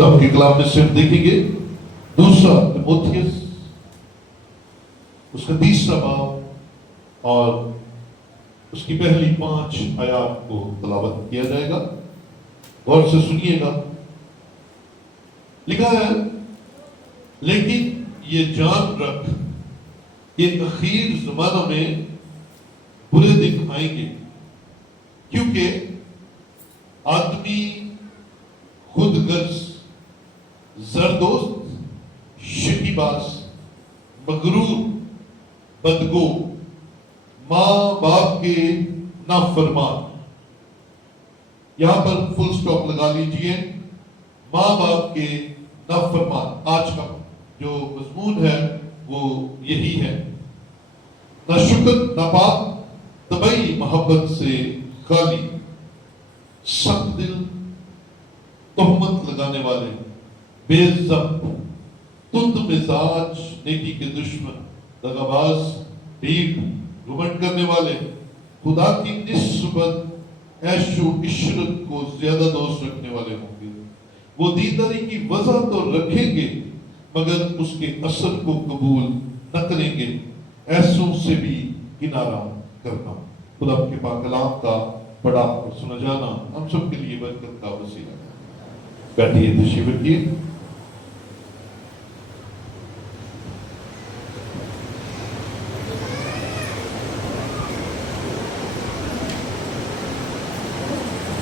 آپ کے کلام میں صرف دیکھیں گے دوسرا تیموتھیوس اس کا 3 باب اور اس کی پہلی 5 آیات کو تلاوت کیا جائے گا. غور سے سنیے گا. لکھا ہے لیکن یہ جان رکھ کہ اخیر زمانوں میں برے دن آئیں گے کیونکہ آدمی خود غرض، زردوست، شکیباز، مغرور، بدگو، ماں باپ کے نافرمان. یہاں پر فل سٹاپ لگا لیجئے. ماں باپ کے نافرمان. آج کا جو مضمون ہے وہ یہی ہے. ناشکر، ناپاک، طبعی محبت سے خالی، سخت دل، تہمت لگانے والے، بے ضبط، تند مزاج، نیکی کے دشمن، دغاباز، ڈھیٹ، گھمنڈ کرنے والے، خدا کی نسبت عیش و عشرت کو زیادہ دوست رکھنے والے ہوں گے. وہ دینداری کی وضع تو رکھیں گے مگر اس کے اثر کو قبول نہ کریں گے. ایسوں سے بھی کنارہ کرنا. خدا کے پاک کلام کا پڑھا اور سنا جانا ہم سب کے لیے برکت کا وسیلہ ہے. بیٹھیے، تشریف رکھیے.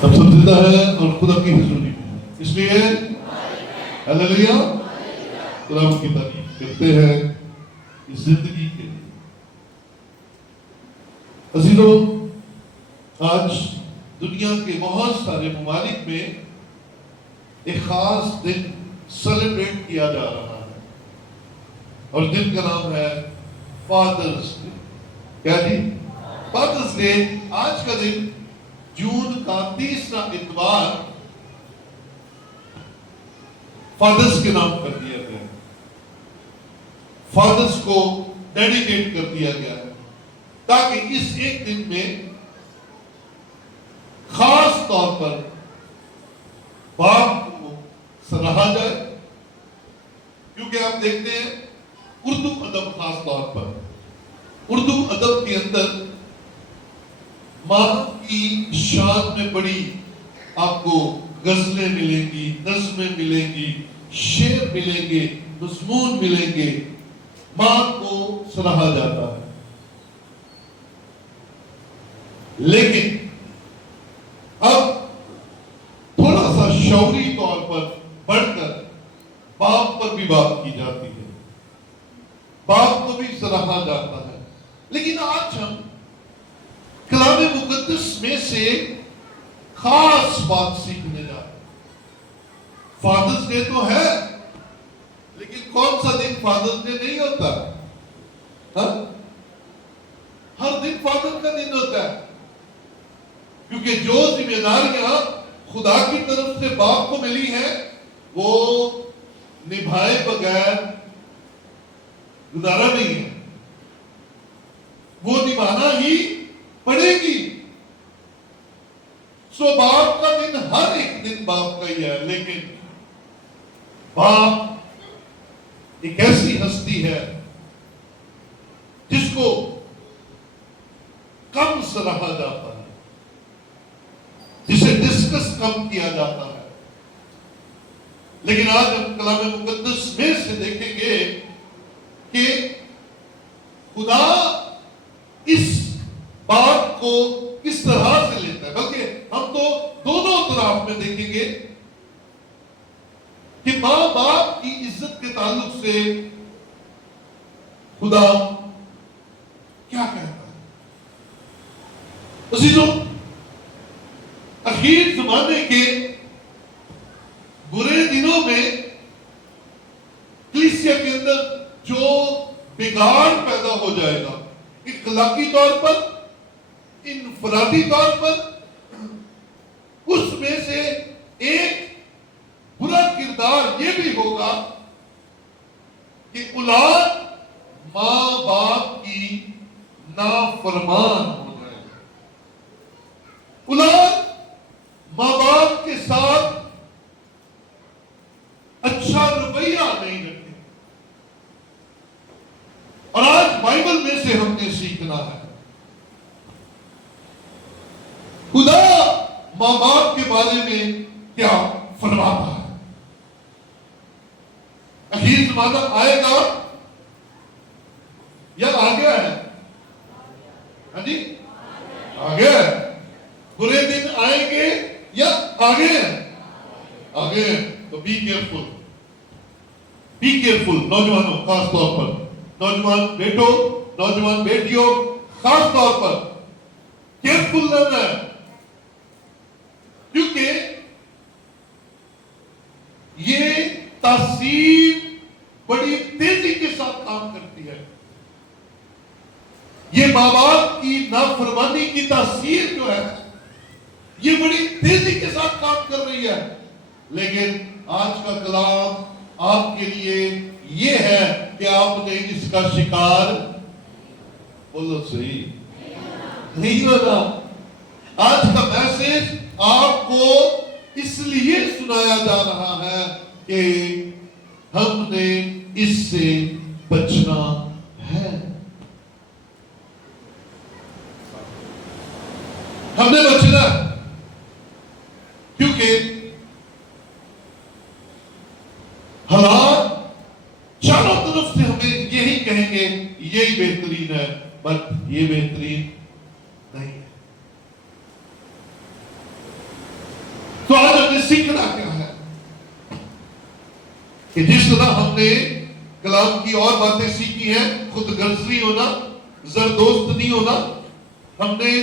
ہم سب زندہ ہیں اور خدا کی حضوری میں ہیں، اس لیے ہلیلویا خدا کی تعریف کرتے ہیں اس زندگی کے لیے. عزیزو، آج دنیا کے بہت سارے ممالک میں ایک خاص دن سیلیبریٹ کیا جا رہا ہے اور دن کا نام ہے فادرز ڈے. کیا جی؟ Fathers day. آج کا دن جون کا 30واں اتوار فادرز کے نام کر دیا گیا. فادرز کو ڈیڈیکیٹ کر دیا گیا ہے تاکہ اس ایک دن میں خاص طور پر باپ کو سراہا جائے. کیونکہ آپ دیکھتے ہیں اردو ادب، خاص طور پر اردو ادب کے اندر ماں کی شان میں بڑی آپ کو غزلیں ملیں گی، نظمیں ملیں گی، شعر ملیں گے، مضمون ملیں گے. ماں کو سراہا جاتا ہے. لیکن اب تھوڑا سا شعوری طور پر بڑھ کر باپ پر بھی بات کی جاتی ہے، باپ کو بھی سراہا جاتا ہے. لیکن آج ہم کلام مقدس میں سے خاص بات سیکھنے جا رہے ہیں. فادرز ڈے تو ہے لیکن کون سا دن فادرز ڈے نہیں ہوتا؟ ہر دن فادر کا دن ہوتا ہے، کیونکہ جو ذمہ داریاں خدا کی طرف سے باپ کو ملی ہیں وہ نبھائے بغیر گزارا نہیں ہے، وہ نبھانا ہی پڑے گی. سو باپ کا دن ہر ایک دن باپ کا ہی ہے. لیکن باپ ایک ایسی ہستی ہے جس کو کم سراہا جاتا ہے، جسے ڈسکس کم کیا جاتا ہے. لیکن آج ہم کلام مقدس میں سے دیکھیں گے کہ خدا اس بات کو کس طرح سے لیتا ہے. بلکہ ہم تو دونوں طرف میں دیکھیں گے کہ ماں باپ کی عزت کے تعلق سے خدا کیا کہتا ہے. عزیزوں، اخیر زمانے کے برے دنوں میں کلیسیا کے اندر جو بگاڑ پیدا ہو جائے گا، اخلاقی طور پر، انفرادی طور پر، اس میں سے ایک برا کردار یہ بھی ہوگا کہ اولاد ماں باپ کی نافرمان ہو جائے گا. اولاد ماں باپ کے ساتھ اچھا رویہ نہیں رکھتے. اور آج بائبل میں سے ہم نے سیکھنا ہے خدا ماں باپ کے بارے میں کیا فرماتا ہے. اخیر زمانہ آئے گا یا آ گیا ہے؟ ہاں جی آ گیا ہے. برے دن آئیں گے یا آگے ہیں؟ آگے ہیں. تو بی کیئرفل، بی کیئرفل. نوجوانوں خاص طور پر، نوجوان بیٹوں، نوجوان بیٹیوں خاص طور پر کیئرفل رہنا ہے. کیونکہ یہ تاثیر بڑی تیزی کے ساتھ کام کرتی ہے. یہ ماں باپ کی نافرمانی کی تاثیر جو ہے یہ بڑی تیزی کے ساتھ کام کر رہی ہے. لیکن آج کا کلام آپ کے لیے یہ ہے کہ آپ نے اس کا شکار بولو صحیح نہیں ہونا. آج کا میسج آپ کو اس لیے سنایا جا رہا ہے کہ ہم نے اس سے بچنا ہے. ہم نے بچنا ہے کیونکہ حالات چاروں طرف سے ہمیں یہی کہیں گے یہی بہترین ہے، بٹ یہ بہترین نہیں ہے. تو آج ہم نے سیکھنا کیا ہے کہ جس طرح ہم نے کلام کی اور باتیں سیکھی ہیں، خود غرض نہیں ہونا، زردوست نہیں ہونا. ہم نے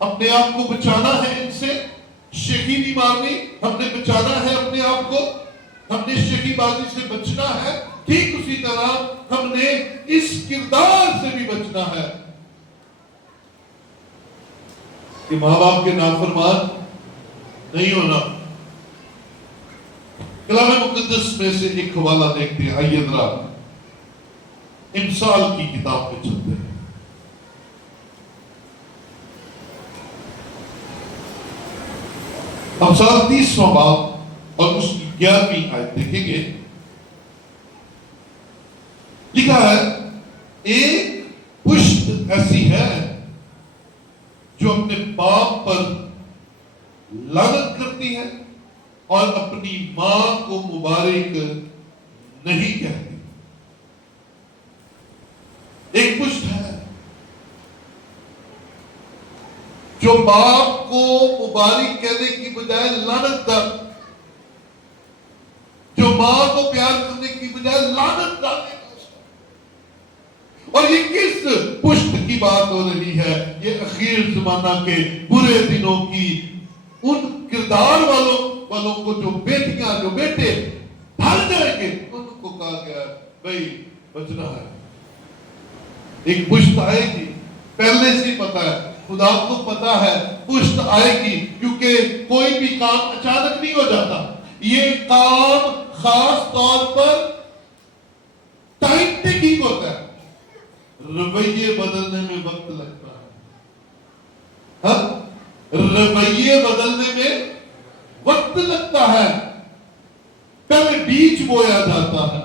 اپنے آپ کو بچانا ہے ان سے، شکی نہیں مارنی. ہم نے بچانا ہے اپنے آپ کو، ہم نے شکی بازی سے بچنا ہے. ٹھیک اسی طرح ہم نے اس کردار سے بھی بچنا ہے کہ ماں باپ کے نافرمان نہیں ہونا. کلام مقدس میں سے ایک حوالہ دیکھتے ہیں. آئیے ذرا امثال کی کتاب میں چلتے ہیں. امثال 30واں باب اور اس کی 11ویں آیت دیکھیں گے. لکھا ہے ایک پشت ایسی ہے جو اپنے باپ پر لعنت کرتی ہے اور اپنی ماں کو مبارک نہیں کہتی. ایک پشت ہے جو باپ کو مبارک کہنے کی بجائے لعنت کر، جو ماں کو پیار کرنے کی بجائے لعنت ڈالنے کا. اور یہ کس پشت کی بات ہو رہی ہے؟ یہ اخیر زمانہ کے برے دنوں کی ان کردار والوں کو جو بیٹیاں جو بیٹے ڈھل جائیں گے ان کو کہا گیا بھائی بچنا ہے. ایک پشت آئے گی، پہلے سے پتا ہے، خدا کو پتا ہے پشت آئے گی. کیونکہ کوئی بھی کام اچانک نہیں ہو جاتا. یہ کام خاص طور پر ٹائم ٹیکنگ ہوتا ہے. رویے بدلنے میں وقت لگتا ہے. ہاں رویے بدلنے میں وقت لگتا ہے. پہلے بیج بویا جاتا ہے،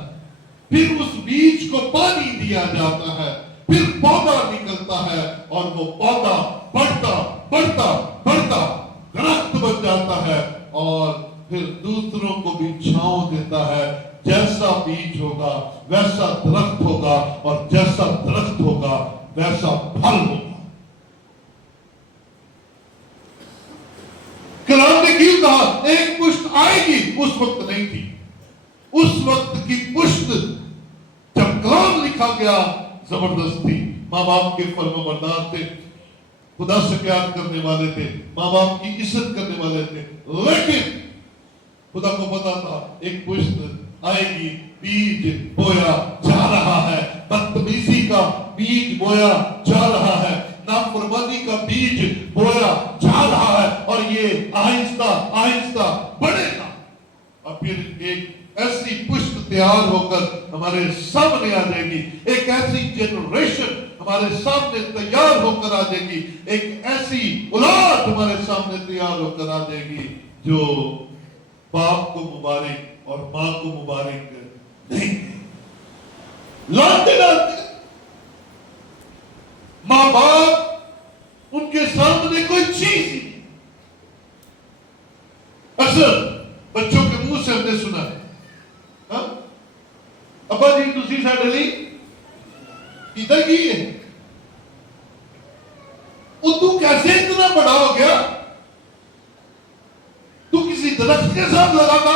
پھر اس بیج کو پانی دیا جاتا ہے، پھر پودا نکلتا ہے اور وہ پودا بڑھتا بڑھتا بڑھتا درخت بن جاتا ہے اور پھر دوسروں کو بھی چھاؤں دیتا ہے. جیسا بیج ہوگا ویسا درخت ہوگا اور جیسا درخت ہوگا ویسا پھل ہوگا. کلام نے کیوں کہا ایک پشت آئے گی؟ اس وقت نہیں تھی. اس وقت کی پشت جب کلام لکھا گیا زبردست تھی. ماں باپ کے فرمانبردار تھے، خدا سے پیار کرنے والے تھے، ماں باپ کی عزت کرنے والے تھے. لیکن خدا کو پتا تھا ایک پشت آئے گی، بیج بویا جا رہا ہے، بدتمیزی کا بیج بویا جا رہا ہے، نافرمانی کا بیج بویا جا رہا ہے اور یہ آہستہ آہستہ بڑھے گا اور پھر ایک ایسی پشت تیار ہو کر ہمارے سامنے آ جائے گی. ایک ایسی جنریشن ہمارے سامنے تیار ہو کر آ جائے گی. ایک ایسی اولاد ہمارے سامنے تیار ہو کر آ جائے گی جو باپ کو مبارک اور ماں کو مبارک نہیں دے. لاتے لاتے ماں باپ ان کے سامنے کوئی چیز ہی نہیں. اکثر بچوں کے منہ سے ہم نے سنا ہے, ہاں ابا جی تسی ساڈے لئی کیتا کی ہے, تو کیسے اتنا بڑا ہو گیا, تو کسی درخت کے ساتھ لگا تھا,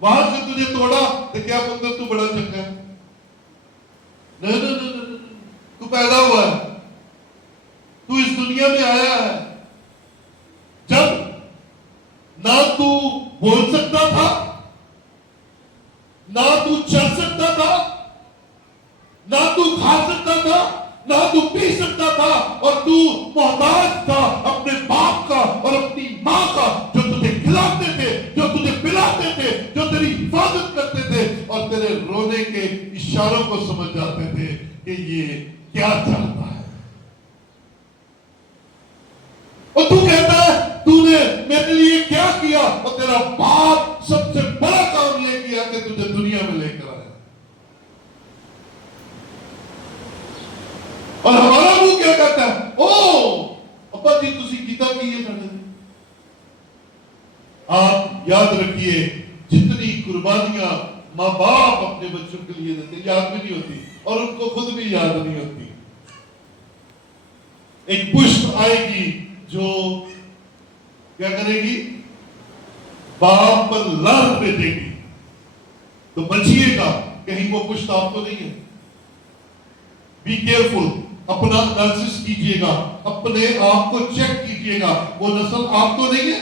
وہاں سے تجھے توڑا تو کیا پتر تو بڑا چنگا ہے؟ نہیں, تو پیدا ہوا ہے, تو اس دنیا میں آیا ہے جب نہ تو بول سکتا تھا, نہ تو چل سکتا تھا, نہ تو کھا سکتا تھا, نہ تو پی سکتا تھا, اور تو محتاج تھا اپنے باپ کا اور اپنی ماں کا, جو تجھے کھلاتے تھے, جو تجھے پلاتے تھے, جو تیری حفاظت کرتے تھے اور تیرے رونے کے اشاروں کو سمجھ جاتے تھے کہ یہ کیا چاہتا ہے. اور تو کہتا ہے تو نے میرے لیے کیا کیا, اور تیرا باپ سب سے بڑا کام یہ کیا کہ تجھے دنیا میں لے کر آیا. اور ہمارا منہ کیا کہتا ہے, او ابا جی تسی کیتا کی ہے ساڈے لئی. آپ یاد رکھیے جتنی قربانیاں ماں باپ اپنے بچوں کے لیے دیتے یاد بھی نہیں ہوتی, اور ان کو خود بھی یاد نہیں ہوتی. ایک پشت آئے گی جو کیا کرے گی, باپ پر لعنت بھیجے گی. تو بچیے گا کہیں وہ پشت آپ کو نہیں ہے. بی کیئرفل, اپنا انالیسس کیجئے گا, اپنے آپ کو چیک کیجئے گا. وہ نسل آپ تو نہیں ہے,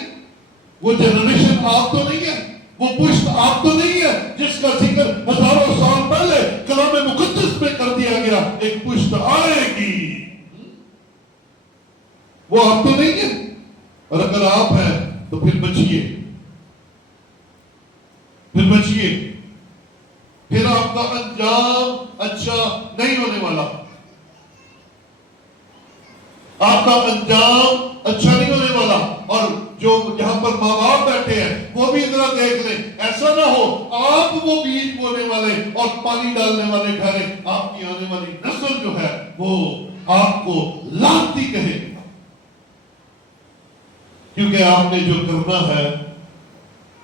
وہ جنریشن آپ تو نہیں ہے, وہ پشت آپ تو نہیں ہے جس کا ذکر ہزاروں سال پہلے کلام مقدس میں کر دیا گیا. ایک پشت آئے گی, وہ آپ تو نہیں ہے. اور اگر آپ ہیں تو پھر بچیے, پھر بچیے, پھر آپ کا انجام اچھا نہیں ہونے والا. آپ کا انجام اچھا نہیں ہونے والا. اور جو یہاں پر ماں باپ بیٹھے ہیں وہ بھی ذرا دیکھ لیں, ایسا نہ ہو آپ وہ بیج بونے والے اور پانی ڈالنے والے ٹھہرے, آپ کی آنے والی نسل جو ہے وہ آپ کو لعنتی کہے, کیونکہ آپ نے جو کرنا ہے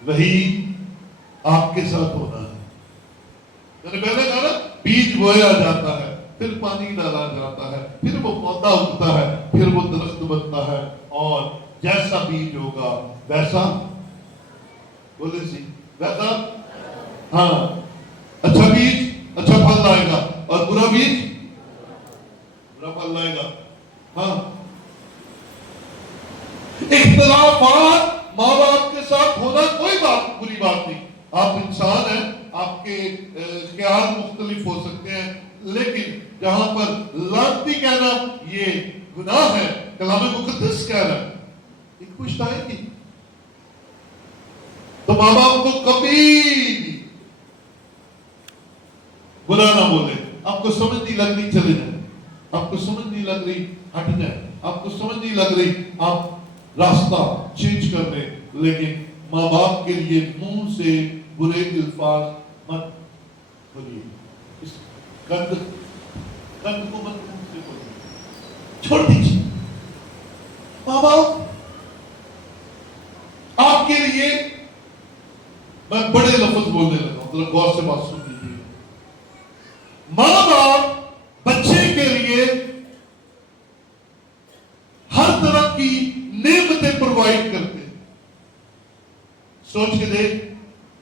وہی آپ کے ساتھ ہونا ہے. میں نے پہلے کہا نا, بیج بویا جاتا ہے, پھر پانی ڈالا جاتا ہے, پھر وہ پودا اگتا ہے, پھر وہ درخت بنتا ہے, اور جیسا بیج ہوگا ویسا, بولے سی ویسا, ہاں اچھا بیج اچھا پھل لائے گا, اور برا بیج برا پھل لائے گا. ہاں اختلافات ماں باپ کے ساتھ ہونا کوئی بات بری بات نہیں. آپ انسان ہیں, آپ کے خیال مختلف ہو سکتے ہیں, لیکن جہاں پر لعنتی کہنا یہ گناہ ہے, کلام مقدس کہہ رہا ہے ایک پشت آئے گی. تو ماں باپ کو کبھی بھی برا نہ بولے. آپ کو سمجھ نہیں لگ رہی چلے جائیں, آپ کو سمجھ نہیں لگ رہی ہٹ جائیں, آپ کو سمجھ نہیں لگ رہی آپ راستہ چینج کر لیں, لیکن ماں باپ کے لیے منہ سے برے الفاظ مت بولیے. اس گند کو مت منہ سے بولیے, چھوڑ دیجیے. ماں باپ آپ کے لیے, میں بڑے لفظ بولنے لگا ہوں, ذرا غور سے بات سن لیجیے. ماں باپ بچے کے لیے ہر طرح کی نعمتیں پرووائڈ کرتے ہیں. سوچ کے دیکھ,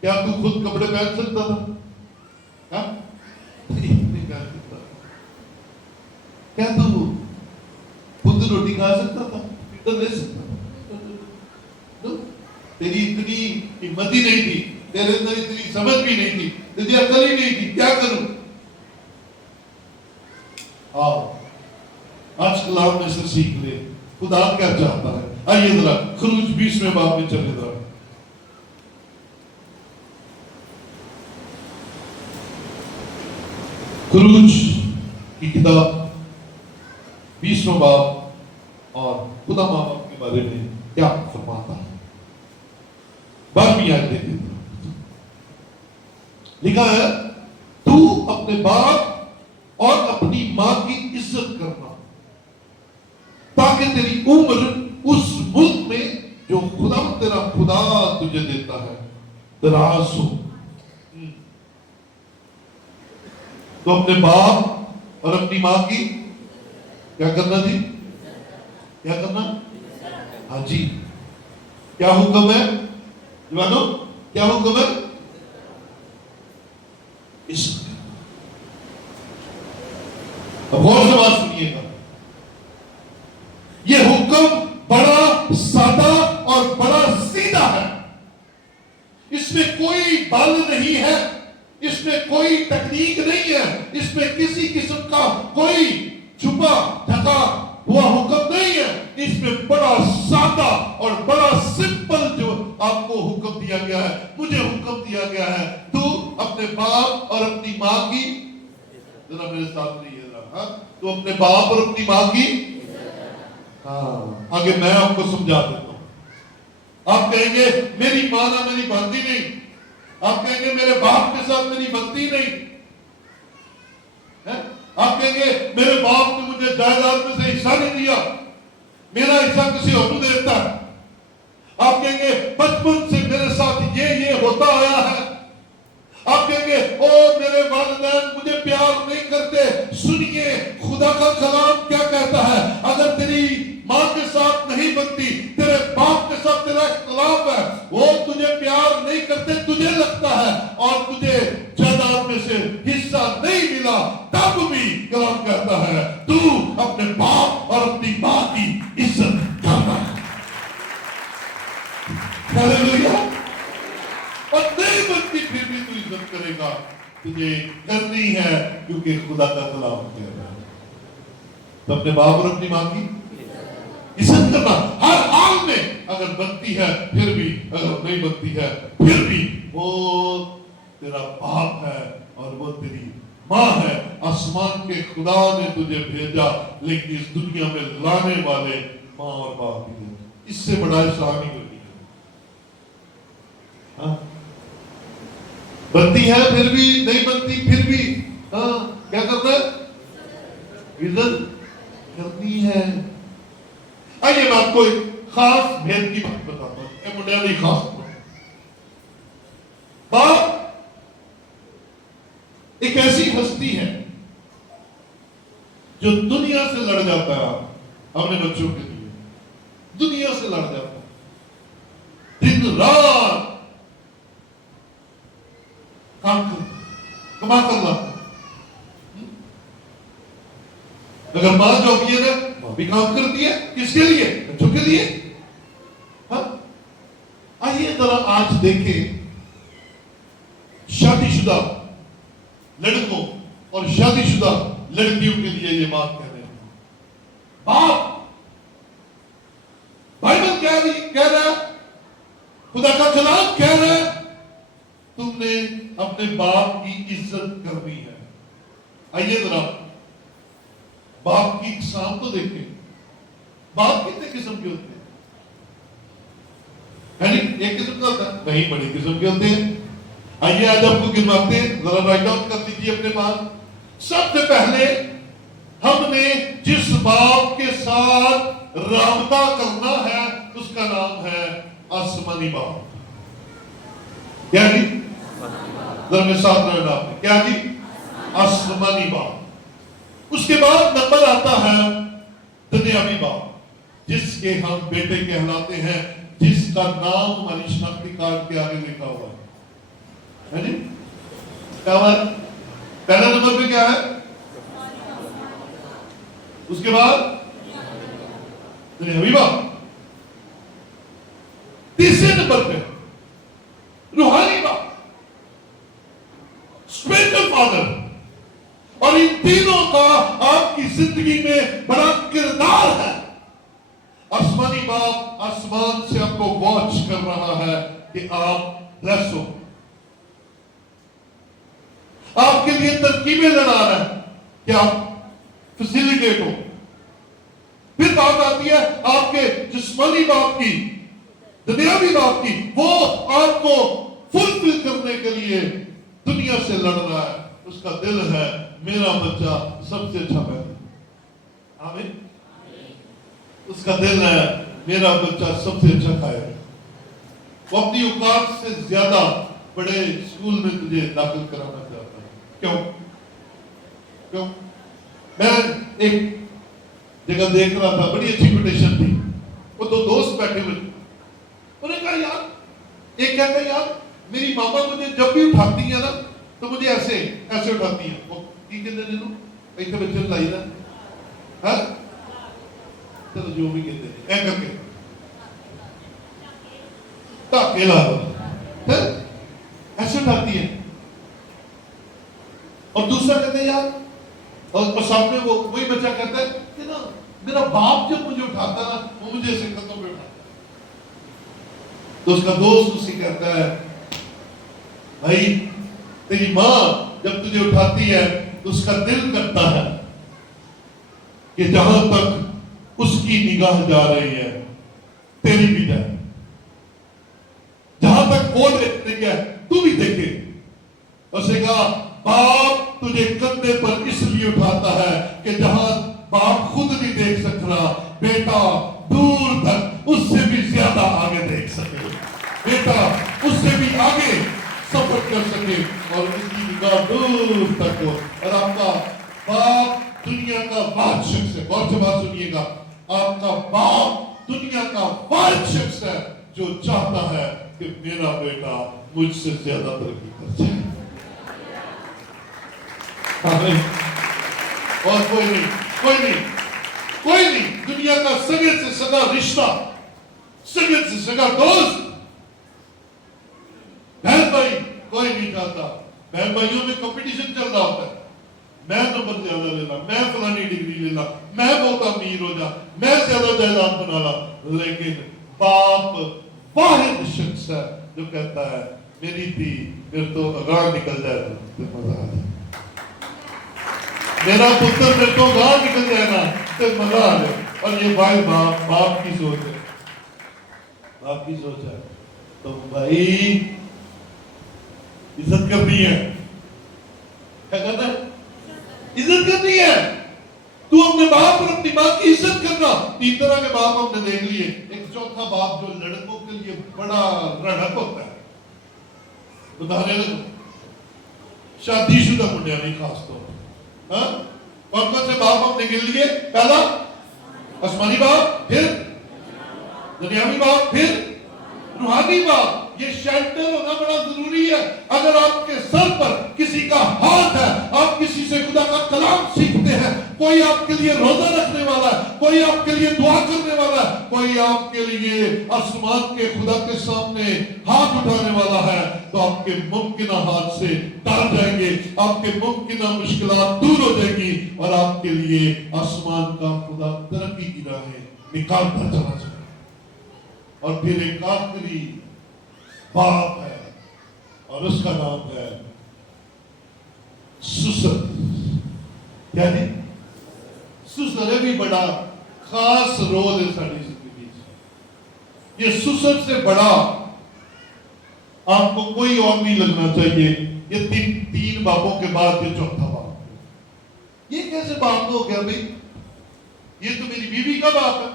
کیا تو خود کپڑے پہن سکتا تھا؟ نہیں پہن سکتا. کیا تو خود روٹی کھا سکتا تھا, پیٹر لے سکتا تھا؟ تیری اتنی ہمت ہی نہیں تھی, تیرے اندر اتنی سمجھ بھی نہیں تھی, تیری عقل ہی نہیں تھی. کیا کروں؟ آؤ آج کلام میں سے سیکھ لے خدا کیا چاہتا ہے. آئیے ذرا خروج 20ویں باب میں چلے ذرا. خروج کی کتاب 20واں باب, اور خدا ماں باپ کے بارے میں کیا فرماتا ہے. 12ویں آیت دیکھیں، لکھا ہے تو اپنے باپ اور اپنی ماں کی عزت کرنا تاکہ تیری عمر اس ملک میں جو خدا تیرا خدا تجھے دیتا ہے دراز ہو۔ تو اپنے باپ اور اپنی ماں کی کیا کرنا جی؟ کیا کرنا؟ ہاں جی، کیا حکم ہے جوانو؟ کیا حکم ہے؟ اب غور سے بات سنیے گا، یہ حکم بڑا سادہ اور بڑا سیدھا ہے، اس میں کوئی بل نہیں ہے، اس میں کوئی تکنیک نہیں ہے، اس میں کسی قسم کا کوئی چھپا ڈھکا ہوا حکم نہیں ہے، اس میں بڑا سادہ اور بڑا سمپل جو آپ کو حکم دیا گیا ہے، مجھے حکم دیا گیا ہے، تو اپنے باپ اور اپنی ماں کی، ذرا میرے ساتھ نہیں ہے ذرا، تو اپنے باپ اور اپنی ماں کی، آگے میں آپ کو سمجھا دیتا ہوں۔ آپ کہیں گے میری ماں نہ میری بنتی نہیں، آپ کہیں گے میرے باپ کے ساتھ میری بنتی نہیں، آپ کہیں گے میرے باپ نے مجھے جائیداد میں سے حصہ نہیں دیا، میرا حصہ کسی اور کو دیتا ہے، آپ کہیں گے بچپن سے میرے ساتھ یہ ہوتا آیا ہے، آپ کہیں گے او میرے والدین مجھے پیار نہیں کرتے۔ سنیے خدا کا کلام کیا کہتا ہے، اگر تیری ماں کے ساتھ نہیں بنتی، تیرے باپ کے ساتھ تیرا اختلاف ہے، وہ تجھے پیار نہیں کرتے، تجھے لگتا ہے اور تجھے جائیداد میں سے حصہ نہیں ملا، تب بھی کلام کہتا ہے تو اپنے باپ اور اپنی ماں کی عزت کرنا۔ ہاللیلویا۔ اور نہیں بنتی پھر بھی تو عزت کرے گا، تجھے کرنی ہے کیونکہ خدا کا کلام کہہ رہا ہے۔ تو اپنے باپ اور اپنی ماں کی عزت کرنا ہر حال میں، اگر بنتی ہے پھر بھی، اگر نہیں بنتی ہے پھر بھی، وہ تیرا باپ ہے اور وہ تیری ماں ہے۔ آسمان کے خدا نے تجھے بھیجا لیکن اس دنیا میں لانے والے ماں اور باپ ہی ہیں، اس سے بڑا احسان ہی کوئی نہیں ہے۔ بنتی ہے پھر بھی، نہیں بنتی پھر بھی، کیا کرنا ہے؟ عزت کرنی ہے۔ آئیے میں آپ کو ایک خاص بھید کی بات بتاتا ہوں، ایک بنیادی خاص باپ ایک ایسی ہستی ہے جو دنیا سے لڑ جاتا ہے، اپنے بچوں کے لیے دنیا سے لڑ جاتا ہے، دن رات کام کما کر لاتا ہے۔ اگر ماں جو بھی ہے ماں بھی کام کرتی ہے، کس کے لیے؟ بچوں کے لیے۔ آئیے ذرا آج دیکھیں شادی شدہ لڑکوں اور شادی شدہ لڑکیوں کے لیے یہ بات کہہ رہے ہیں۔ باپ، بائبل کہہ رہا ہے، خدا کا کلام کہہ رہا ہے، تم نے اپنے باپ کی عزت کرنی ہے۔ آئیے ذرا باپ کی اقسام تو دیکھیں، باپ کتنے قسم کے ہوتے ہیں؟ ایک قسم کا ہوتا ہے؟ نہیں، بڑی قسم کے ہوتے ہیں۔ آئیے آج آپ کو گنواتے ہیں، ذرا رائٹ ڈاؤن کر دیجیے اپنے پاس۔ سب سے پہلے ہم نے جس باپ کے ساتھ رابطہ کرنا ہے اس کا نام ہے آسمانی باپ۔ کیا جی؟ ذرا میں ساتھ رہنا آپ نے، کیا جی؟ آسمانی باپ۔ اس کے بعد نمبر آتا ہے دنیاوی باپ، جس کے ہم بیٹے کہلاتے ہیں، جس کا نام ہماری شناختی کارڈ کے آگے لکھا ہوا ہے جی؟ کیا ہے؟ پہلا نمبر پہ کیا ہے؟ اس کے بعد دنیاوی باپ۔ تیسرے نمبر پہ روحانی باپ، اسپرچل فادر۔ اور ان تینوں کا آپ کی زندگی میں بڑا کردار ہے۔ آسمانی باپ آسمان سے آپ کو واچ کر رہا ہے کہ آپ بلیس ہو، آپ کے لیے ترکیبیں لڑا رہا ہے کہ آپ فیسیلیٹیٹ ہو۔ پھر بات آتی ہے آپ کے جسمانی باپ کی، دنیاوی باپ کی، وہ آپ کو فلفل کرنے کے لیے دنیا سے لڑ رہا ہے. اس کا دل ہے میرا بچہ سب سے اچھا پیدا. آمین. اس کا دل ہے میرا بچہ سب سے اچھا کھائے. وہ اپنی اوقات سے زیادہ بڑے اسکول میں تجھے داخل کرانا چاہتا ہے. کیوں؟ میں ایک جگہ دیکھ رہا تھا, بڑی اچھی پٹیشن تھی. وہ دو دوست بیٹھے ہوئے, انہوں نے کہا یار, ایک کہتا ہے یار میری ماما مجھے جب بھی اٹھاتی ہے نا تو مجھے ایسے اٹھاتی ہیں. وہ کی کہتے ہیں جنہوں ایسے بچے لائی نا, ہاں چلو جو بھی کہتے ہیں اے کر کے تاکہ لا دو, ایسے اٹھاتی ہے. اور دوسرا کہتے ہیں یار, اور سامنے وہی بچہ کہتا ہے کہ نا میرا باپ جب مجھے اٹھاتا نا وہ مجھے ایسے قدموں پہ اٹھاتا. تو اس کا دوست اسے کہتا ہے بھائی تیری ماں جب تجھے اٹھاتی ہے تو اس کا دل کرتا ہے کہ جہاں تک اس کی نگاہ جا رہی ہے تیری بھی جائے, جہاں تک وہ دیکھ رہی ہے تو بھی دیکھے. اسے کہا باپ تجھے کندھے پر اس لیے اٹھاتا ہے کہ جہاں باپ خود نہیں دیکھ سک رہا, بیٹا دور تک اس سے بھی زیادہ آگے دیکھ سکے, بیٹا اس سے بھی آگے سفر کر سکے اور اس کی نگاہ دور تک ہو. اور آپ کا باپ دنیا کا واحد شخص ہے, غور سے بات سنیے گا, آپ کا باپ دنیا کا واحد شخص ہے جو چاہتا ہے کہ میرا بیٹا مجھ سے زیادہ ترقی کر جائے. اور کوئی نہیں دنیا کا سگے سے سگا رشتہ, سگے سے سگا دوست, بہن بھائی کوئی نہیں چاہتا. بہن بھائیوں میں کمپٹیشن چل رہا ہوتا ہے, میں نمبر زیادہ لینا, میں فلانی ڈگری لینا, میں بہت امیر ہو جا, میں زیادہ جائیداد بنا لا. لیکن باپ واحد شخص ہے جو کہتا ہے میری تھی پھر تو اگاڑ نکل جائے تو مزہ آ جائے, میرا پتر میرے تو گاں نکل جائے نا تو مزہ آ جائے. اور یہ بھائی باپ کی سوچ ہے, باپ کی سوچ ہے. تو بھائی عزت کرنی ہے, کیا کرنا ہے, عزت کرنی ہے. تو اپنے باپ اور اپنی ماں کی عزت کرنا. 3 طرح کے باپ ہم نے دیکھ لیے. ایک چوتھا باپ جو لڑکوں کے لیے بڑا رڑک ہوتا ہے, ادھارے لگو شادی شدہ منڈیانی خاص طور پر, کون سے باپ ہم نے گر لیے؟ پہلا آسمانی باپ, پھر دنیاوی باپ, پھر روحانی باپ. یہ شیلٹر ہونا بڑا ضروری ہے. اگر آپ کے سر پر کسی کا ہاتھ ہے, آپ کسی سے خدا کا کلام سیکھتے ہیں, کوئی آپ کے لیے روزہ رکھنے والا ہے, کوئی آپ کے لیے دعا کرنے والا ہے, کوئی آپ کے لیے آسمان کے خدا کے سامنے ہاتھ اٹھانے والا ہے, تو آپ کے ممکنہ ہاتھ سے ڈر جائیں گے, آپ کے ممکنہ مشکلات دور ہو جائیں گی, اور آپ کے لیے آسمان کا خدا ترقی کی راہیں نکالتا چلا جائے. اور پھر ایک آخری باپ ہے اور اس کا نام ہے سسر. کیا نہیں, سسر بھی بڑا خاص رول ہے ساری زندگی سے. یہ سسر سے بڑا آپ کو کوئی اور نہیں لگنا چاہیے. یہ تین باپوں کے بعد یہ چوتھا باپ. یہ کیسے باپ ہو گیا بھائی, یہ تو میری بیوی کا باپ ہے,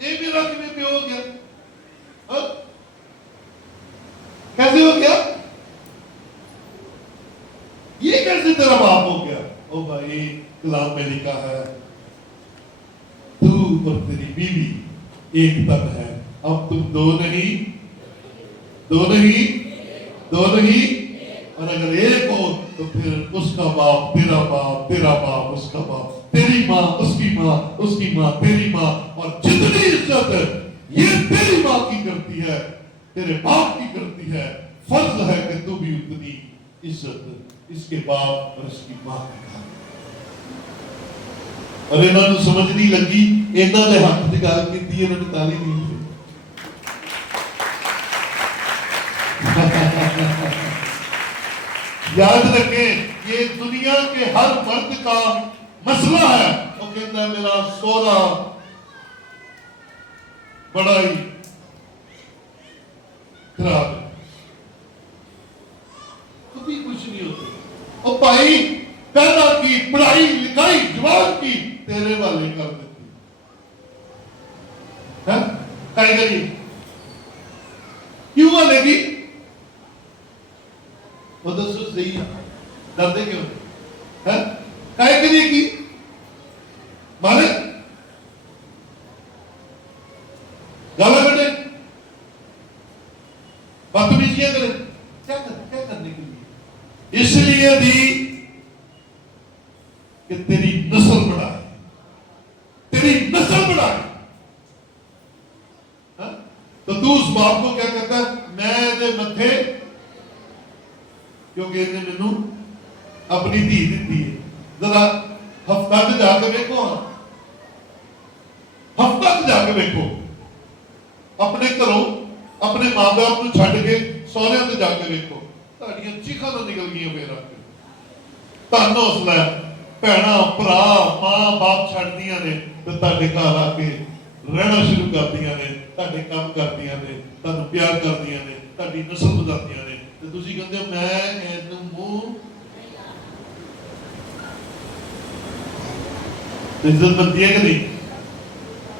یہ میرا کیوں پہ ہو گیا, کیسے ہو گیا, یہ کیسے تیرا باپ ہو گیا؟ او بھائی کلام میں لکھا ہے تو اور تیری بیوی ایک تن ہے, اب تم دو نہیں, اور اگر ایک ہو تو پھر اس کا باپ تیرا باپ, تیرا باپ اس کا باپ, تیری ماں اس کی ماں, اس کی ماں تیری ماں, اور جتنی عزت یہ تیری ماں کی کرتی ہے, تیرے باپ کی کرتی ہے, فرض ہے کہ تو بھی اتنی عزت اس کے باپ اور اس کی ماں کی کر. اور انہوں نے سمجھ نہیں لگی, انہوں نے ہاتھ سے گال کی تھی, انہوں نے تالی نہیں دی. یاد رکھیں یہ دنیا کے ہر مرد کا مسئلہ ہے. وہ کہتا ہے میرا سونا بڑا ہی خراب ہے, کچھ نہیں ہوتے. او بھائی پیدا کی, پڑھائی لکھائی جوان کی, تیرے والے کر دیتی ہے. کہیں گی کیوں والے گی؟ وہ تو سوچ صحیح ہے, ڈرتے کیوں ہے؟ کہیں کے لیے کی مالے گالا بیٹے بدتمیزیاں کرے, کیا کرنے کے لیے؟ اس لیے دی کہ تیری نسل بڑھائے, تیری نسل بڑھائے. تو تو اس باپ کو کیا کہتا ہے؟ میں دے متھے, کیونکہ انہیں مینوں اپنی دھی دیتی ہے. ذرا ہفتہ سے جا کے دیکھو, ہفتہ سے جا کے دیکھو اپنے گھروں اپنے ماں باپ کو چھڈ کے سوہریاں سے جا کے دیکھو, تہاڈیاں چیخاں نہ نکل گئیاں میرا. تن حوصلہ ہے, بھੈਣਾਂ ਭਰਾ ਮਾਂ ਬਾਪ ਛੱਡਦੀਆਂ ਨੇ ਤੇ ਤੁਹਾਡੇ ਘਰ ਆ ਕੇ ਰਹਿਣਾ ਸ਼ੁਰੂ ਕਰਦੀਆਂ ਨੇ, ਤੁਹਾਡੇ ਕੰਮ ਕਰਦੀਆਂ ਨੇ, ਤੁਹਾਨੂੰ ਪਿਆਰ ਕਰਦੀਆਂ ਨੇ, ਤੁਹਾਡੀ ਨਸਲ ਵਧਾਉਂਦੀਆਂ ਨੇ, ਤੇ ਤੁਸੀਂ ਕਹਿੰਦੇ ਹੋ ਮੈਂ ਇਹਨੂੰ ਮੂੰਹ عزت بنتی ہے کہ نہیں؟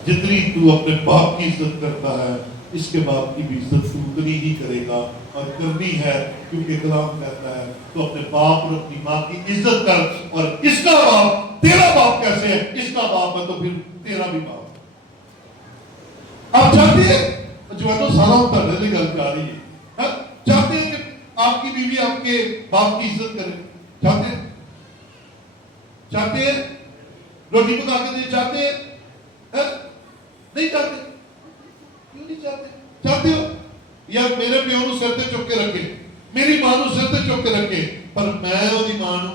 جتنی تو اپنے باپ کی عزت کرتا ہے اس کے باپ کی بھی عزت تو اتنی ہی کرے گا, اور کرنی ہے, کیونکہ کلام کہتا ہے تو اپنے باپ اور اپنی ماں کی عزت کر. اور اس کا باپ تیرا باپ کیسے ہے؟ اس کا باپ ہے تو پھر تیرا بھی باپ. آپ چاہتے ہیں جو ہے تو سارا اترنے کی گل کر رہی ہے, چاہتے ہیں کہ آپ کی بیوی آپ کے باپ کی عزت کرے؟ چاہتے ہیں؟ چاہتے ہیں روٹی پکا کے دے؟ چاہتے ہیں؟ نہیں چاہتے. کیوں نہیں چاہتے؟ چاہتے ہو یا میرے پیو نو سر تے چک کے رکھے, میری ماں نو سر تے چک کے رکھے, پر میں وہی ماں نو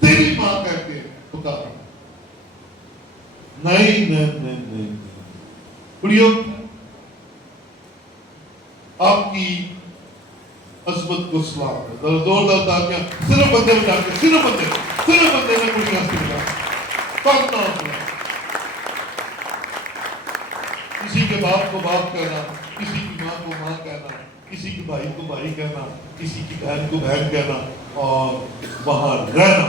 تیری ماں کہہ کے پکارا؟ نہیں نہیں نہیں نہیں. کڑیوں آپ کی عظمت کو سلام ہے. زوردار تالیاں صرف بندے بجا کے, صرف بندے نے کڑیاں سے ملا پڑھتا ہوں. کسی کے باپ کو باپ کہنا, کسی کی ماں کو ماں کہنا, کسی کے بھائی کو بھائی کہنا, کسی کی بہن کو بہن کہنا, اور وہاں رہنا.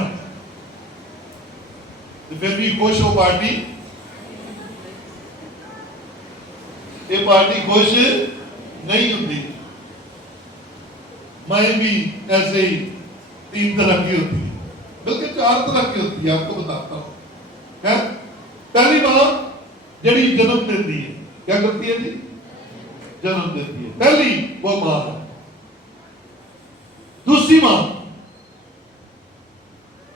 تو پھر بھی خوش ہو پارٹی, یہ پارٹی خوش نہیں ہوتی. میں بھی ایسے ہی 3 طرح کی ہوتی ہے, بلکہ 4 طرح کی ہوتی ہے, آپ کو بتاتا ہوں. پہلی ماں جڑی جنم دیتی ہے, کیا کرتی ہے جی؟ جنم دیتی ہے, پہلی وہ ماں ہے. دوسری ماں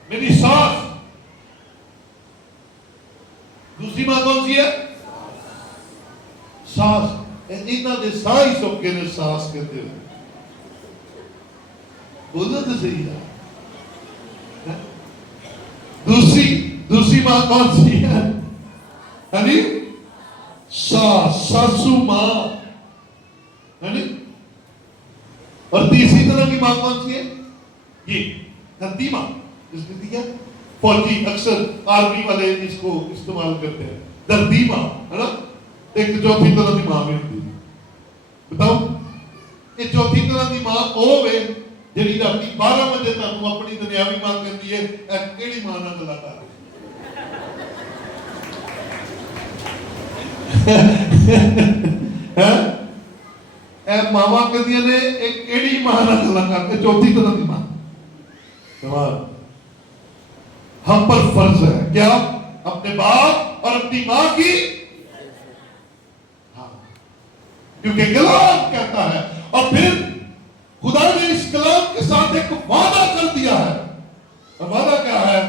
میری ساس. دوسری ماں کون سی ہے؟ ساس. انہاں دے ساہ ہی سب کے نے ساس کہتے ہیں. بولو تو صحیح ہے. دوسری ماں کون سی ہے؟ یعنی ساس, ساسو ماں. اور تیسری طرح کی ماں کون سی ہے؟ یہ دردی ماں. اس نے دیا فوجی اکثر آرمی والے اس کو استعمال کرتے ہیں, دردی ماں ہے نا. ایک چوتھی طرح کی ماں بھی ہوتی ہے. بتاؤ یہ چوتھی طرح کی ماں وہ ہے جی رات 12 بجے تک اپنی دنیاوی ماں کہتی ہے کہڑی ماں نہ گلا کر ماوا کہتی نے ایک کیڑی ماں نہ گلا کر کے. چوتھی طرح کی ماں. ہم پر فرض ہے کیا؟ اپنے باپ اور اپنی ماں کی, کیونکہ کلام کہتا ہے. اور پھر خدا نے اس کلام کے ساتھ ایک وعدہ کر دیا ہے. اور وعدہ کیا ہے؟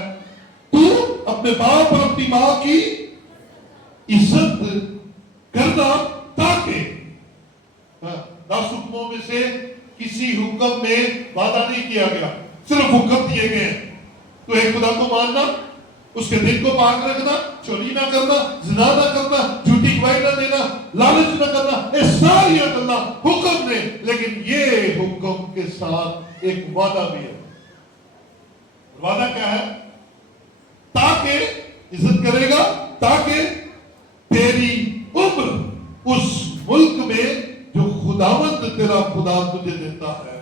تو اپنے باپ اور اپنی ماں کی عزت کرنا, تاکہ 10 حکموں میں سے کسی حکم میں وعدہ نہیں کیا گیا, صرف حکم دیے گئے ہیں. تو ایک خدا کو ماننا, اس کے دل کو پاک رکھنا, چوری نہ کرنا, زنا نہ کرنا, جھوٹی گواہی نہ دینا, لالچ نہ کرنا, یہ ساری اللہ حکم نے. لیکن یہ حکم کے ساتھ ایک وعدہ بھی ہے. وعدہ کیا ہے؟ تاکہ عزت کرے گا, تاکہ تیری عمر اس ملک میں جو خداوند تیرا خدا تجھے دیتا ہے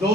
2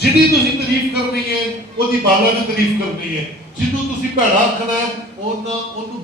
ਜਿਹਦੀ ਤੁਸੀਂ ਤਾਰੀਫ ਕਰਨੀ ਹੈ ਉਹਦੀ ਬਾਲਾਂ ਨੇ ਤਾਰੀਫ ਕਰਨੀ ਹੈ, ਜਿਹਨੂੰ ਤੁਸੀਂ ਭੈੜਾ ਆਖਣਾ ਹੈ ਉਹਨੂੰ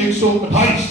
128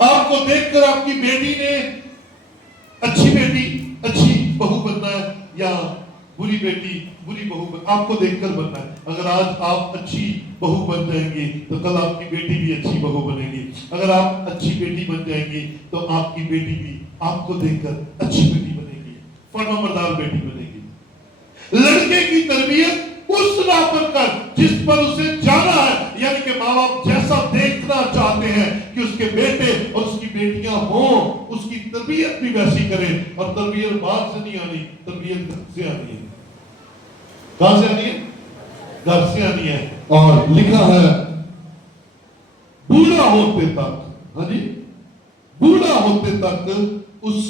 آپ کو دیکھ کر آپ کی بیٹی نے اچھی بیٹی اچھی بہو بننا ہے یا بری بیٹی بری بہو آپ کو دیکھ کر بننا ہے. اگر آج آپ اچھی بہو بن جائیں گی تو کل آپ کی بیٹی بھی اچھی بہو بنے گی. اگر آپ اچھی بیٹی بن جائیں گی تو آپ کی بیٹی بھی آپ کو دیکھ کر اچھی بیٹی بنے گی, فرما بردار بیٹی بنے گی. لڑکے کی تربیت اس راہ پر کر جس پر اسے جانا ہے, یعنی کہ ماں باپ جیسا دیکھنا چاہتے ہیں کہ اس کے بیٹے اور اس کی بیٹیاں ہوں, اس کی تربیت بھی ویسی کریں. اور تربیت باہر سے نہیں آنی, تربیت گھر سے آنی ہے. کہاں سے آنی ہے؟ گھر سے آنی ہے. اور لکھا ہے بوڑھا ہوتے تک, ہاں جی, بوڑھا ہوتے تک اس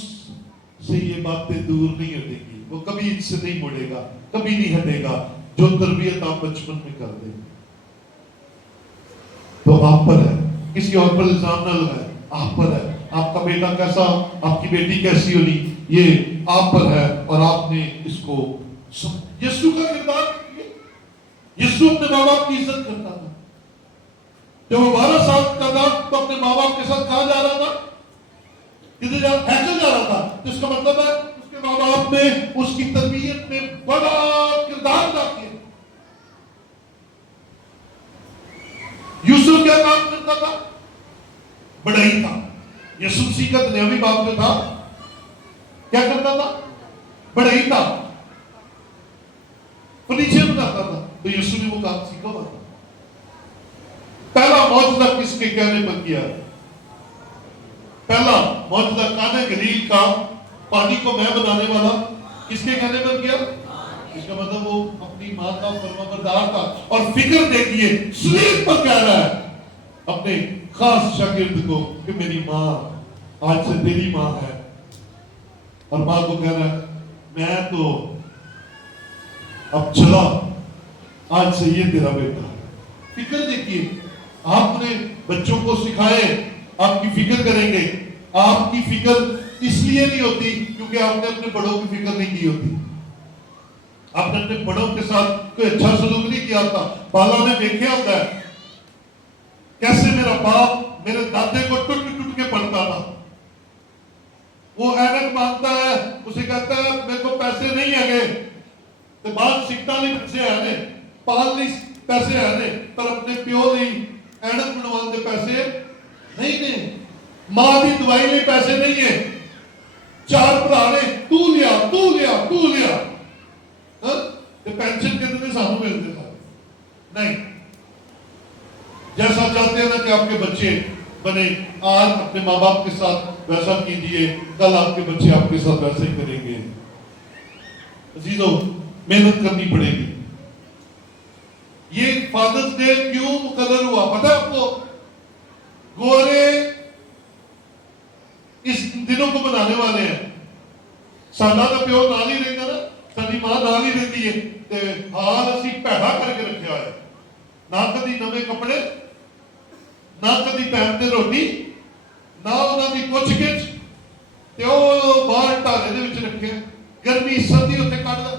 سے یہ باتیں دور نہیں ہٹے گی. وہ کبھی ان سے نہیں مڑے گا, کبھی نہیں ہٹے گا. جو تربیت آپ بچپن میں کر دیں تو آپ پر ہے, کسی اور پر الزام نہ لگائے, آپ پر ہے. آپ کا بیٹا کیسا, آپ کی بیٹی کیسی ہونی, یہ آپ پر ہے. اور آپ نے اس کو یسوع کا کردار کیا. یسوع اپنے ماں باپ کی عزت کرتا تھا. جب وہ 12 سال کا تھا تو اپنے ماں باپ کے ساتھ کہاں جا رہا تھا؟ کدھر ہیکل جا رہا تھا. جس کا مطلب ہے اس کے ماں باپ نے اس کی تربیت میں بڑا کردار ادا کیا. یوسف کیا کام کرتا تھا؟ بڑائی تھا. یسوع مسیح کا دنیاوی باپ جو تھا کیا کرتا تھا؟ بڑائی تھا, فرنیچر بناتا تھا. تو یسوع نے وہ کام سیکھا تھا. پہلا معجزہ کس کے کہنے پر کیا؟ پہلا معجزہ کانے گلیل کا پانی کو میں بنانے والا کس کے کہنے پر کیا؟ اس کا مطلب وہ اپنی ماں کا فرمانبردار تھا. اور فکر دیکھیے سلیب پر کہہ رہا ہے اپنے خاص شاگرد کو کہ میری ماں آج سے تیری ماں ہے. اور ماں کو کہہ رہا ہے میں تو اب چلا, آج سے یہ تیرا بیٹا. فکر دیکھیے, آپ نے بچوں کو سکھائے آپ کی فکر کریں گے. آپ کی فکر اس لیے نہیں ہوتی کیونکہ آپ نے اپنے بڑوں کی فکر نہیں کی ہوتی. آپ نے اپنے بڑوں کے ساتھ کوئی اچھا سلوک نہیں کیا ہوتا. بالا نے دیکھا ہوتا ہے کیسے میرا باپ میرے دادے کو ٹوٹ ٹوٹ کے پڑھتا تھا. وہ اینک مانگتا ہے, اسے کہتا ہے میرے کو پیسے نہیں آگے تو بات سکھتا نہیں, پیسے آنے پال نہیں, پیسے آنے پر اپنے پیو نہیں اینک بنوان دے پیسے نہیں نے. ماں دی دوائی میں پیسے نہیں ہے. 4 بھرا نے تو لیا تو لیا تو لیا, پینشن کتنے سانوں ملتے تھا نہیں. جیسا چاہتے ہیں نا کہ آپ کے بچے بنے, آج اپنے ماں باپ کے ساتھ ویسا کیجئے, کل آپ کے بچے آپ کے ساتھ ویسے ہی کریں گے. عزیزو محنت کرنی پڑے گی. یہ فادرز ڈے کیوں مقرر ہوا پتہ ہے آپ کو؟ گورے اس دنوں کو بنانے والے ہیں. ساڈا تو پیو نال ہی رہتا نا, ساری ماں نال ہی رہتی ہے تے حال اسی پیڑا کر کے رکھا ہے. نہ کدی نوے کپڑے, نہ کدی پہنتے روٹی, نہ انہاں دی کچھ کچھ تے او باہر ٹالے دے وچ رکھے, گرمی سردی اتنے کٹ لے.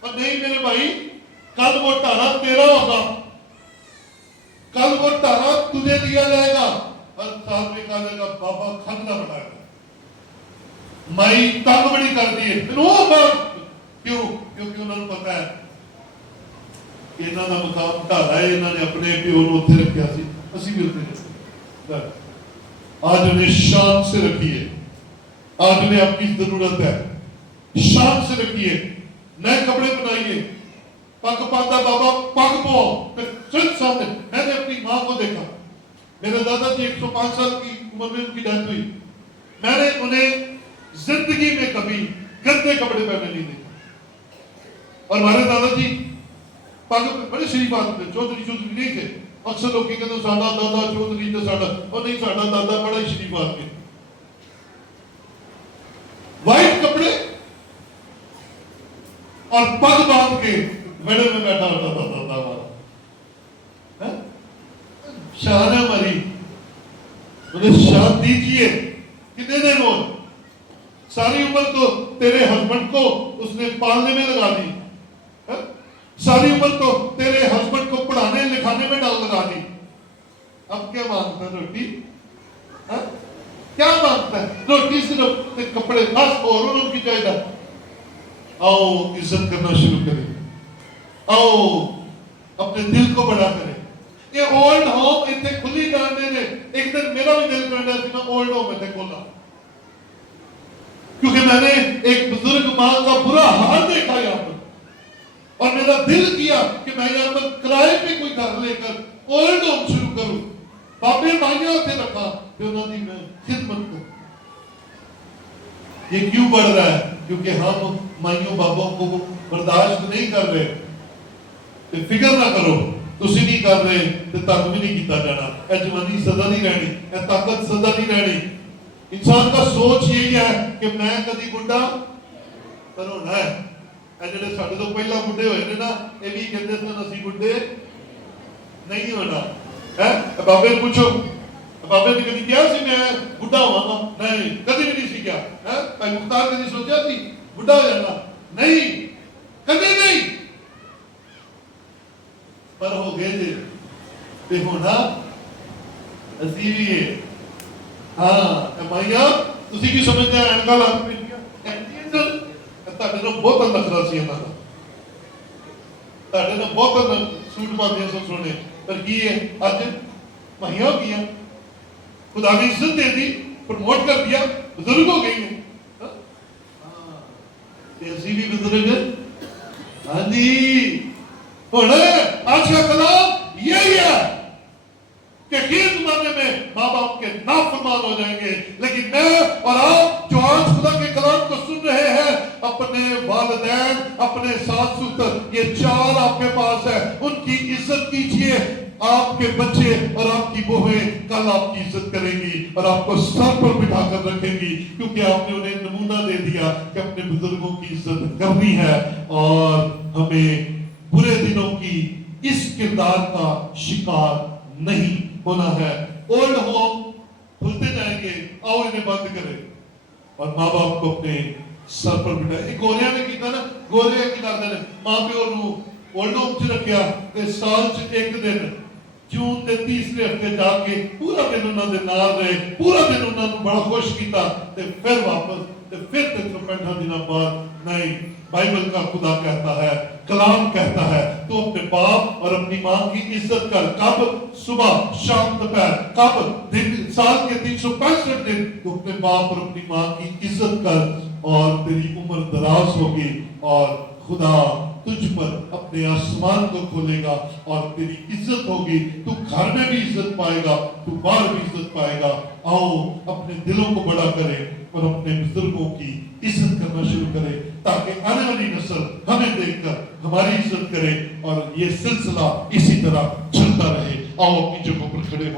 اور نہیں میرے بھائی, کل وہ ٹالا تیرا ہوگا, کل وہ ٹالا تجھے دیا جائے گا. ہر سال میں کہا گا بابا کھانا بنایا گا, مائی تنگ بڑی کر دیے. کیوں؟ کیونکہ انہوں نے پتا ہے کہ انہوں نے مقام ٹالا ہے, انہوں نے اپنے پیو نو اتنے رکھا سی, اسی بھی اتنے رکھا. آج انہیں شان سے رکھیے, آج انہیں آپ کی ضرورت ہے, شان سے رکھیے. نئے کپڑے بنائیے, پگ پاتا بابا پگ پو صرف سامنے. میں نے اپنی ماں کو دیکھا, میرے دادا جی 105 سال کی عمر میں ان کی ڈیتھ ہوئی. میں نے انہیں زندگی میں کبھی گندے کپڑے پہنے نہیں دیکھا. اور ہمارے دادا جی پگ بڑے شریف آدمی, چودھری نہیں تھے. اکثر لوگ کہتے ہیں ساڈا دادا چودھری تے ساڈا, اور نہیں, ساڈا دادا بڑا ہی شریف آدمی. وائٹ کپڑے اور پگ باندھ کے میڑے میں بیٹھا ہوتا تھا دادا ہمارا. شان ہے ہماری, انہیں شان دیجیے. کتنے دن ہو, ساری عمر تو تیرے ہسبینڈ کو اس نے پالنے میں لگا دی, ساری عمر تو تیرے ہسبینڈ کو پڑھانے لکھانے میں ڈال لگا دی. اب کیا مانگتا روٹی؟ کیا مانگتا ہے؟ روٹی صرف کپڑے بس اور ان کی چاہیے. آؤ عزت کرنا شروع کریں. آؤ اپنے دل کو بڑا کریں. یہ اولڈ ہوم اتنے کھلی جانے نے. ایک دن میرا بھی دل کرنا ہے کہ میں اولڈ ہوم اتنے کھولا, کیونکہ میں نے ایک بزرگ ماں کا برا حال دیکھا یہاں پر, اور میرا دل کیا کہ میں یہاں پر کرائے پہ کوئی گھر لے کر اولڈ ہوم شروع کروں. بابے مائیاں ہوتے رکھا کہ انہوں نے میں خدمت کروں. یہ کیوں بڑھ رہا ہے؟ کیونکہ ہم مائیوں بابوں کو برداشت نہیں کر رہے. فکر نہ کرو, تسی نہیں کر رہے تو تک بھی نہیں کیتا جانا. اے جوانی سدا نہیں رہنی, اے طاقت سدا نہیں رہنی. انسان کا سوچ یہی ہے کہ میں کدی بڈھا پر ہونا ہے. اے جڑے ساڈے تو پہلا بڈھے ہوئے نے نا, یہ بھی کہتے سن اسی بڈھے نہیں ہونا. بابے نے پوچھو, بابے نے کدی کیا سی میں بڈھا ہوا گا؟ نہیں, کدی بھی نہیں سی کیا. بھائی مختار کدی سوچا سی بڈھا ہو جانا؟ نہیں, کدی نہیں. پر ہو گئے جی تے ہونا اسی بھی ہے. ہاں مائیاں تسی کی سمجھتے ہیں اینکا لاکھ پیٹیاں اینجل تاڑے نو بہت نخرا سی انہاں دا, تاڑے نو بہت سوٹ پاندے سن سونے. پر کی ہے اج مائیاں کیا خدا نے عزت دے دی, پروموٹ کر دیا, بزرگ ہو گئی ہیں. اسی بھی بزرگ ہیں. ہاں جی ہونا ہے. آج کا کلام یہی ہے کہ یہ زمانے میں ماں باپ کے نافرمان ہو جائیں گے, لیکن میں اور آپ جو آج خدا کے کلام کو سن رہے ہیں, اپنے والدین, اپنے ساس سسر, یہ چار آپ کے پاس ہے, ان کی عزت کیجئے. آپ کے بچے اور آپ کی بہویں کل آپ کی عزت کریں گی اور آپ کو سر پر بٹھا کر رکھیں گی, کیونکہ آپ نے انہیں نمونہ دے دیا کہ اپنے بزرگوں کی عزت کرنی ہے. اور ہمیں برے دنوں کی اس کردار کا شکار نہیں ہونا ہے. اولڈ ہوم کھلتے جائیں گے, آؤ انہیں بند کریں اور ماں باپ کو اپنے سر پر بٹھائے. گوریاں نے کیتا نا, گورے کی کرتے ہیں ماں پیو نو اولڈ ہوم چ رکھیا تے سال چ ایک دن جون کے تیسرے ہفتے جا کے پورا دن انہوں نے نال رہے, پورا دن انہوں نے بڑا خوش کیتا, تے پھر واپس تے پھر 365 دنوں بعد نہیں. بائبل کا خدا کہتا ہے, کلام کہتا ہے, تو اپنے باپ اور اپنی ماں کی عزت کر. کب؟ صبح, شام, دوپہر. کب؟ دن, سال کے 365 دن تو اپنے باپ اور اپنی ماں کی عزت کر, اور تیری عمر دراز ہوگی اور خدا تجھ پر اپنے آسمان کو کھولے گا اور تیری عزت ہوگی. تو گھر میں بھی عزت پائے گا, تو باہر بھی عزت پائے گا. آؤ اپنے دلوں کو بڑا کرے اور اپنے بزرگوں کی عزت کرنا شروع کرے, تاکہ آنے والی نسل ہمیں دیکھ کر ہماری عزت کرے اور یہ سلسلہ اسی طرح چلتا رہے. آؤ اپنی جگہوں پر کھڑے ہو.